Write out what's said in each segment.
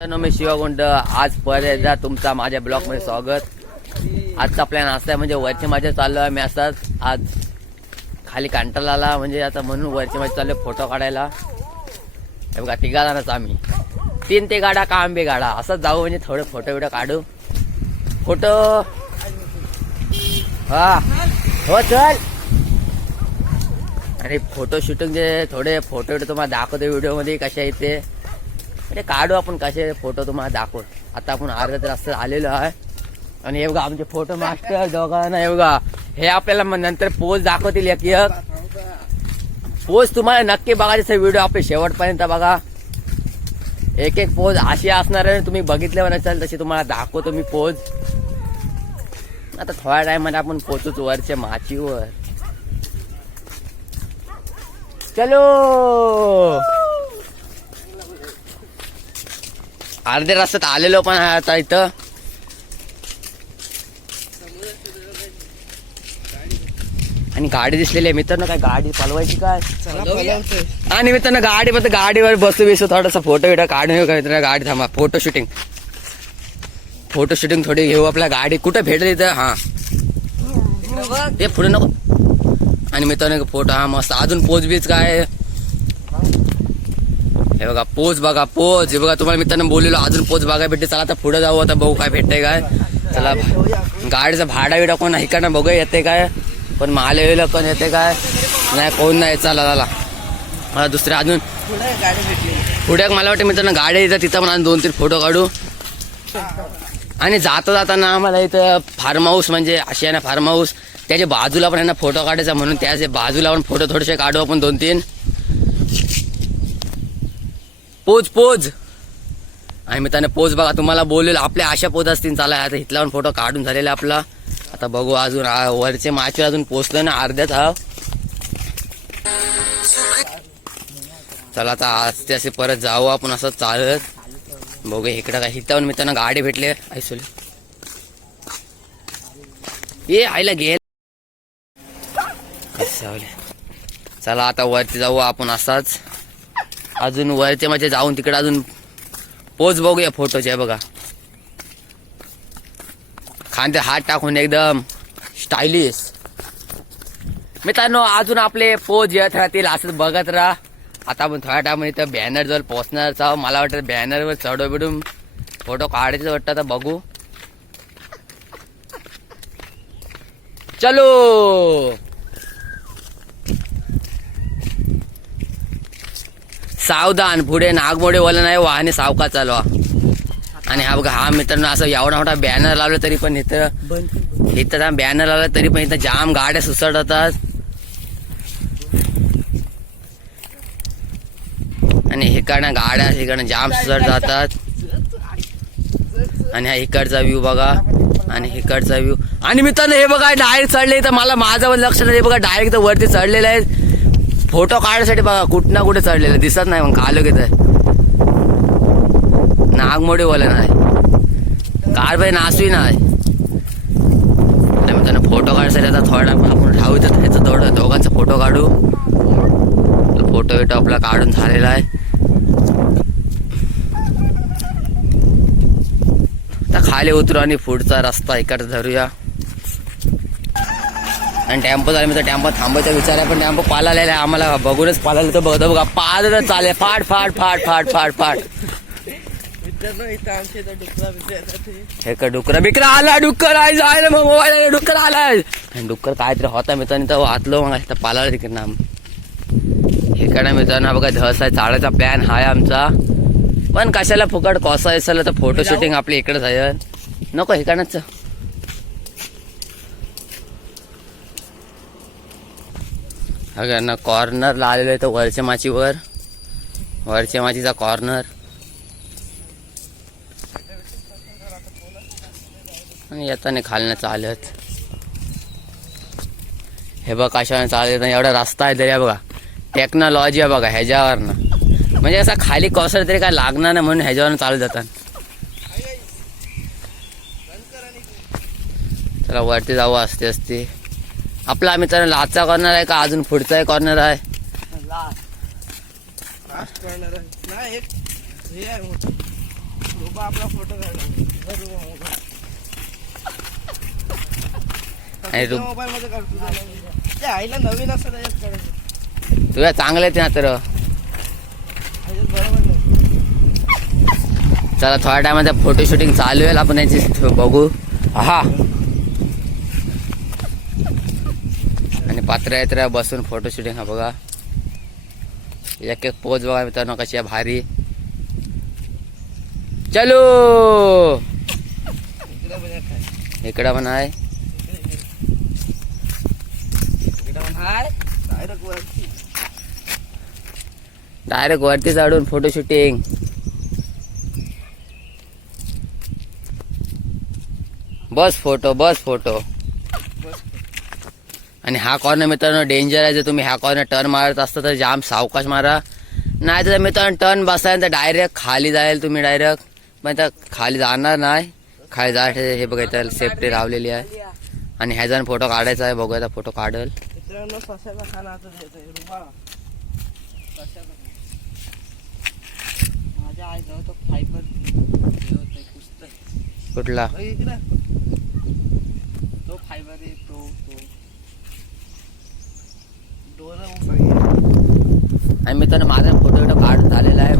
मी शिवगुंड आज परत एकदा तुमचा माझ्या ब्लॉगमध्ये स्वागत. आजचा प्लॅन असा आहे म्हणजे वरची माझ्या चाललो आहे मी असाच आज खाली कांटाला आला म्हणजे आता म्हणून वरची माझे चाललो फोटो काढायला. हे बघा तिघा जणांच आम्ही. तीन ते गाडा का आंबे गाडा? असंच जाऊ म्हणजे थोडे फोटो बिटो काढू. फोटो हा. हो चल. आणि फोटो शूटिंगचे थोडे फोटो बिटो तुम्हाला दाखवतो व्हिडिओमध्ये कशा आहेत ते. म्हणजे काढू आपण कसे फोटो तुम्हाला दाखवू. आता आपण अर्धा रस्त्यात आलेलो आहे. आणि हे बघा आमचे फोटो मास्टर दोघांना हे बघा. हे आपल्याला मग नंतर पोज दाखवतील एक एक. पोज तुम्हाला नक्की बघायचं व्हिडिओ आपले शेवटपर्यंत बघा. एक एक पोज अशी असणार आहे. तुम्ही बघितल्यावर नसेल तशी तुम्हाला दाखवतो मी पोज आता थोड्या टायमाने आपण पोचूच वरच्या माचीवर. चलो! अर्धे रस्त्यात आलेलो पण आहे आता इथं. आणि गाडी दिसलेली आहे. मित्रांनो काय गाडी चालवायची काय? आणि मित्रांनो गाडी फक्त गाडीवर बसू बिसू थोडासा फोटो बिटो काढून घेऊ का मित्रांनो गाडी थांबा. फोटो शूटिंग फोटो शूटिंग थोडी घेऊ आपल्या गाडी. कुठं भेटेल इथं? हा. ते पुढे नको. आणि मित्रांनो फोटो हा मस्त. अजून पोच बीच काय? हे बघा पोच बघा पोच. हे बघा तुम्हाला मित्रांनो बोललेलो अजून पोच बघा भेटते. चला आता पुढे जाऊ आता बघू काय भेटते काय. चला गाडीचा भाडा बिडा कोण ना बघू येते काय. पण मालेला कोण येते काय. नाही कोण नाही चला चला. मला दुसरे अजून. पुढे मला वाटतं मित्रांनो गाडी येतात तिथं पण दोन तीन फोटो काढू. आणि जाता जाताना आम्हाला इथं फार्म हाऊस म्हणजे आशियाना फार्म हाऊस त्याच्या बाजूला पण यांना फोटो काढायचा म्हणून त्याच्या बाजूला पण फोटो थोडेसे काढू आपण दोन तीन. Pose pose. आणि मी त्याने पोज बघा तुम्हाला बोलेल आपल्या अशा पोज असतील. चाला आता इथला पण फोटो काढून झालेला आपला. आता बघू अजून वरचे माचे अजून पोचलो ना अर्ध्यात हा. चला आता आज असे परत जाऊ आपण असं चालत. बघू इकडं काय इथं मी त्यांना गाडी भेटले. ऐसोले ये आईला घे. चला आता वरती जाऊ आपण असाच. अजून वरचे मध्ये जाऊन तिकडे अजून पोच बघूया फोटोचे बघा. खांदे हात टाकून एकदम स्टायलिश. मित्रांनो अजून आपले पोज येत राहतील असं बघत राहा. आता आपण थोड्या टाइम इथं बॅनर जवळ पोहोचणारच आहोत. मला वाटतं बॅनरवर चढो बिडून फोटो काढायचं वाटतं. आता बघू. चलो! सावधान पुढे नागमोडे वाला नाही वाहने सावका चालवा. आणि हा बघा हा मित्रांनो असं एवढा मोठा बॅनर लावला तरी पण इथं इथं बॅनर लावला तरी पण इथं जाम गाड्या सुसडतात आणि इकडनं गाड्या इकडनं जाम सुसर जातात. आणि हा इकडचा व्ह्यू बघा. आणि इकडचा व्ह्यू आणि मित्रांनो हे बघा डायरेक्ट चढले तर मला माझं लक्ष नाही. बघा डायरेक्ट वरती चढलेलं आहे. फोटो काढण्यासाठी बघा कुठं ना कुठे चढलेलं. दिसत नाही मग कालो घेत नागमोडे बोला नाही. कार बाई नासवी नाही. त्यांना फोटो काढण्यासाठी आता थोडा आपण राहू तर त्याचं थोडं दोघांचा फोटो काढू. फोटो बिटो आपला काढून झालेला आहे. आता खाली उतरू आणि पुढचा रस्ता इकडे धरूया. आणि टॅम्पो झाले मी टेम्पो थांबायचा विचार आहे पण टॅम्पो पालालेला आहे. आम्हाला बघूनच पालायला तर बघतो बघा. पाल तर चालेल. फाट फाट फाट फाट फाट फाट. हे का डुकर? बिकर आला डुक्कर आहे जायला मग मोबाईल डुक्कर आलाय आणि डुक्कर काहीतरी होता मित्रांनी. तर वाचलो मग आता पालाला तिकडे नाम. इकडे मित्रांनो? बघा धस आहे चाळायचा प्लॅन हाय आमचा. पण कशाला फुकट कोसा असेल तर फोटो शूटिंग आपली इकडे आहे. नको इकडनंच अगं कॉर्नरला आलेलो आहे तर वरच्या माचीवर. वरच्या माचीचा कॉर्नर आणि येताना खालनं चालत. हे बघ कशाने चालत आणि एवढा रस्ता आहे तरी बघा. टेक्नॉलॉजी आहे बघा ह्याच्यावरनं. म्हणजे असं खाली कोसर तरी काय लागणार नाही म्हणून ह्याच्यावरनं चालत जातात चला वरती जाऊ असते असते आपला आम्ही तर लाचा कॉर्नर आहे का? अजून पुढचा कॉर्नर आहे. हे तुझ्या चांगले ते ना तर. चला थोड्या टायमात फोटो शूटिंग चालू आहे. आपण याची बघू. हा आणि पात्र बसून फोटो शूटिंग हा बघा. एक एक पोज बघा मित्रांनो कशी आहे भारी. चलो! इकडं पण आहे. डायरेक्ट वरती चढून फोटो शूटिंग बस फोटो बस फोटो आणि हा कॉर्नर मित्रांनो डेंजर आहे. जर तुम्ही ह्या कॉर्नर टर्न मारत असता तर जाम सावकाश मारा. नाही तर मित्रांनो टर्न बसाय तर डायरेक्ट खाली जाईल तुम्ही डायरेक्ट पण तर खाली जाणार नाही. खाली जायचं हे बघायचं सेफ्टी लावलेली आहे. आणि ह्याचा फोटो काढायचा आहे. बघूया फोटो काढल. मित्रांनो सशाचा खाना आता देतोय रुबा सशाचा माझ्या आई जाऊ तो फायबर पुस्तक कुठला इकडे तो फायबर आहे तो तो डोरा आणि मित्रांनो माझा फोटो बिटो काढून झालेला आहे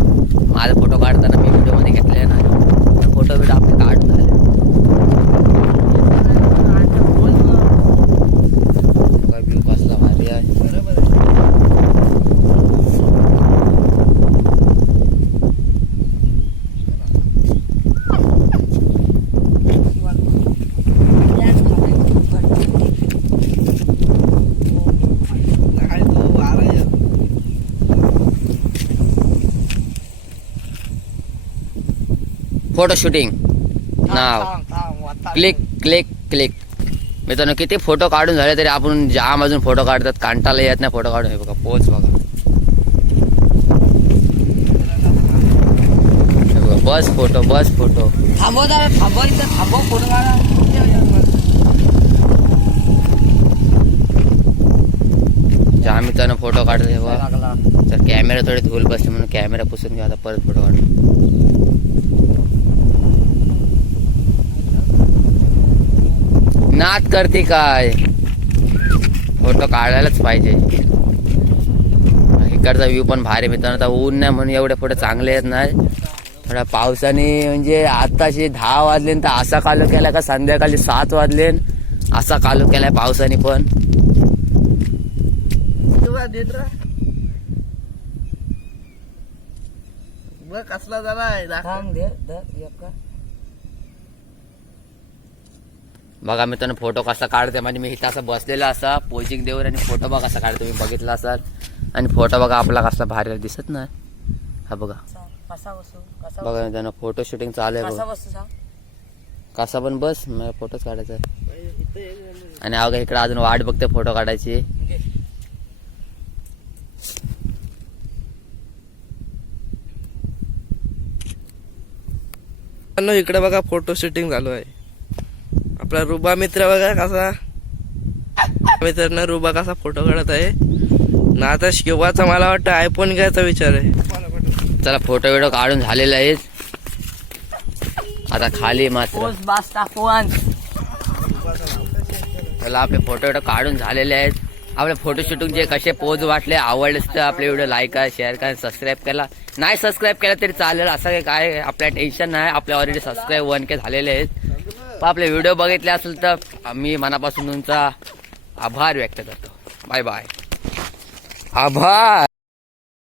माझा फोटो काढताना मी व्हिडिओमध्ये घेतलेला नाही फोटो बिटो आपले काढून झाले व्ह्यू कसला भारी आहे बरोबर आहे काय तो बारा आहे. Photo shooting. नाव. Click click click. मित्रांनो किती फोटो काढून झाले तरी आपण जाम अजून फोटो काढतात. कांटाला येत नाही फोटो काढून. हे बघा पोच बघा. बघा बस फोटो बस फोटो. थांबव जरा, थांबव इथं, थांबव, फोटो काढा. जाम मित्रांनो फोटो हे तर कॅमेरा थोडे धूल बसले म्हणून कॅमेरा पुसून घ्या आता परत फोटो काढू. नाद करते काय? फोटो काढायलाच पाहिजे. इकडचा व्ह्यू पण भारी मित्रांनो. आता ऊन नाही म्हणून एवढे फोटो चांगले येत नाही. थोड्या पावसाने म्हणजे आताशी दहा वाजले तर असा कालो केला का संध्याकाळी सात वाजले. असा कालो केलाय पावसाने पण. कसला झाला बघा मित्रांनो फोटो कसा काढते म्हणजे मी इथं असं बसलेला असा पोजिंग देऊन आणि फोटो बघा कसा काढतो तुम्ही बघितला असाल. आणि फोटो बघा आपला कसा भारी दिसत नाही. हा बघा. कसा बसू कसा बघा मित्रांनो फोटो शूटिंग चालू आहे बघा. कसा पण बस मला फोटोच काढायचा आहे आणि अवघा इकडे अजून वाट बघते फोटो काढायची. इकडे बघा फोटो शूटिंग चालू आहे. आपला रुबा मित्र बघा कसा. मित्रांनो रुबा कसा फोटो काढत आहे. ना आता शिवाचा मला वाटतं आयफोन घ्यायचा विचार आहे. चला फोटो बिटो काढून झालेले आहेत. आता खाली मात्र. चला आपले फोटो बिटो काढून झालेले आहेत. आपले फोटो शूटिंगचे कसे पोज वाटले आवडले तर आपले व्हिडिओ लाईक करा शेअर करा सबस्क्राईब केला नाही सबस्क्राईब केला तरी चालेल असं काही काय आपल्या टेन्शन नाही. आपले ऑलरेडी सबस्क्राईब वन के झालेले आहेत. हो. आपले व्हिडिओ बघितले असेल तर मी मनापासून तुमचा आभार व्यक्त करतो. Bye bye. आभार.